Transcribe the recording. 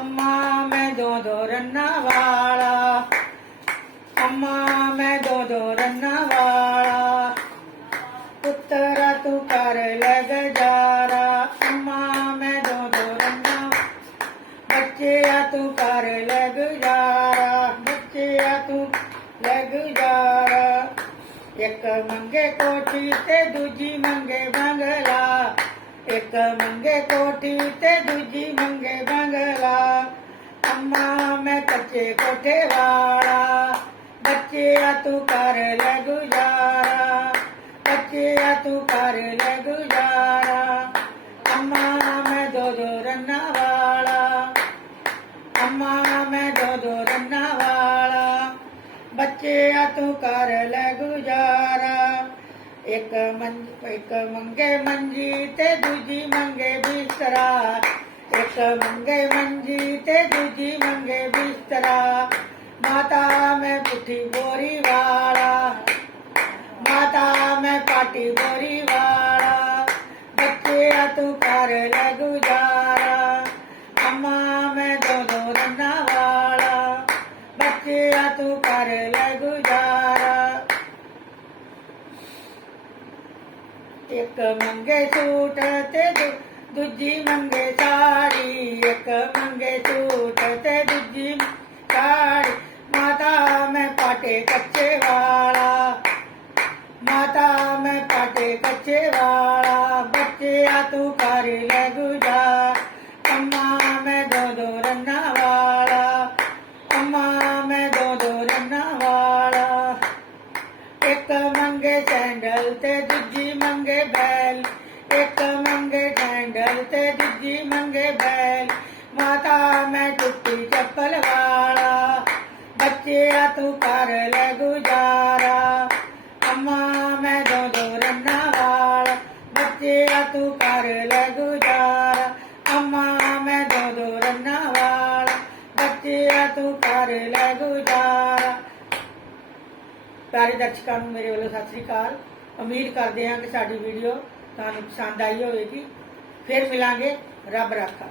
अम्मा, मैं दो दो रन्ना वाला। अम्मा, मैं दो दो रन्ना वाला। पुत्रा तू कर लग जा रहा अम्मा, मैं दो दो रन्ना। बच्चे या तू कर लग जा रहा बच्चे या तू लग जा रहा एक मंगे कोठी से दूजी मंगे बंगला। एक मंगे कोठी ते दूजी मंगे बंगला। अम्मा, मैं कच्चे कोठे वाला। बच्चे, आ तू कर ले गुजारा। बच्चे, आ तू कर ले गुजारा। अम्मा, मैं दो दो रन्ना वाला। अम्मा, मैं दो दो रन्ना वाला। बच्चे, आ तू कर ले एक मंज एक मंगे मंजी ते दूजी मंगे बिस्तरा। एक मंगे मंजी ते दूजी मंगे बिस्तरा। माता मैं पुठी बोरी वाला। माता मैं पाटी बोरी वाला। बच्चे तू कर लगू जारा अम्मा में दोनों रन्ना वाला। बच्चे तू कर लगू ਇੱਕ ਮੰਗੇ ਸੂਟ ਤੇ ਦੂ- ਦੂਜੀ ਮੰਗੇ ਸਾੜੀ ਇੱਕ ਮੰਗੇ ਸੂਟ ਤੇ ਦੂਜੀ ਸਾੜੀ ਮਾਤਾ ਮੈਂ ਪਾਟੇ ਕੱਚੇ ਵਾਲਾ ਮਾਤਾ ਮੈਂ ਪਾਟੇ ਕੱਚੇ ਵਾਲਾ ਬੱਚਿਆ ਤੂੰ ਕਰ ਲੈ ਗੁਜ਼ਾਰ ਅੰਮਾ ਮੈਂ ਦੋ ਦੋ ਰੰਨਾਂ मंगे बैल, एक मंगे डैंडल ते दूजी मंगे बैल। माता मैं टुटी चप्पल वाला, बच्चे तू कर ले गुजारा। अम्मा मैं दो दो रन्ना वाला, बच्चे तू कर ले गुजारा। अम्मा मैं दो दो रन्ना वाला, बच्चे तू कर ले गुजारा। प्यारे दर्शकों, मेरे वालों, सत श्रीकाल ਉਮੀਦ ਕਰਦੇ ਹਾਂ ਕਿ ਸਾਡੀ ਵੀਡੀਓ ਤੁਹਾਨੂੰ ਪਸੰਦ ਆਈ ਹੋਵੇਗੀ ਫਿਰ ਮਿਲਾਂਗੇ ਰੱਬ ਰਾਖਾ